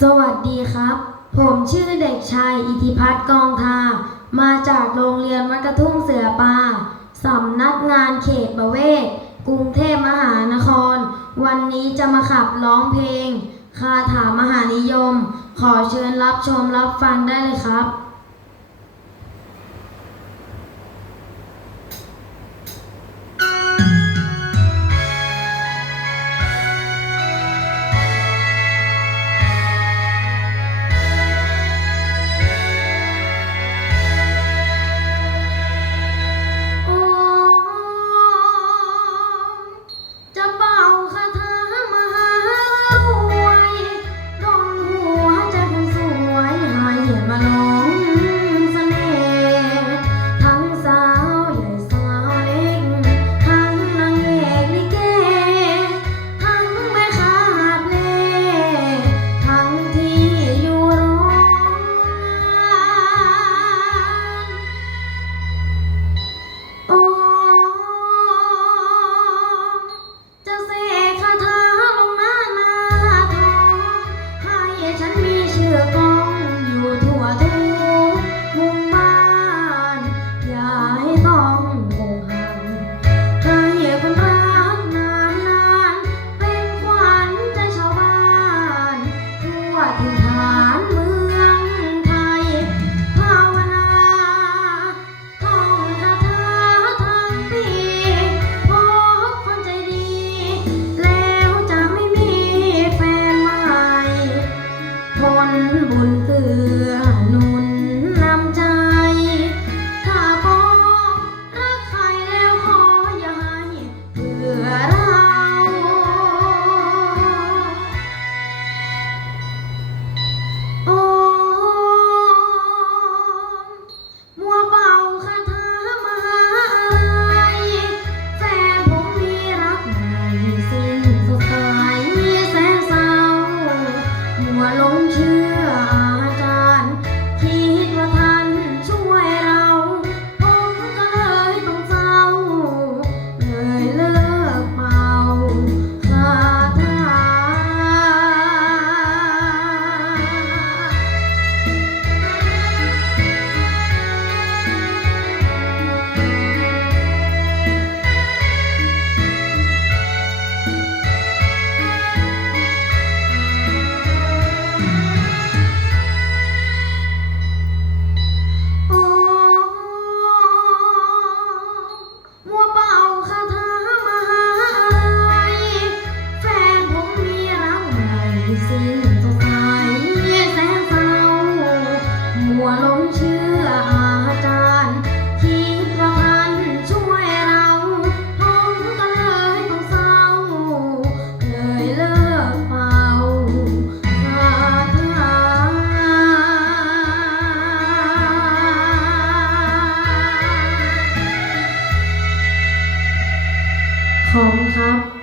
สวัสดีครับ ผมชื่อเด็กชายอิทธิพัฒน์กองทา มาจากโรงเรียนวัดกระทุ่งเสือปลาสำนักงานเขตประเวศ กรุงเทพมหานคร วันนี้จะมาขับร้องเพลง คาถามหานิยม ขอเชิญรับชมรับฟังได้เลยครับ ฐาน วลงเชื่ออาจารย์คิดว่าทานช่วยเราท้องก็เลยต้องเศร้า เลยเลิกเป่าคาถาของครับ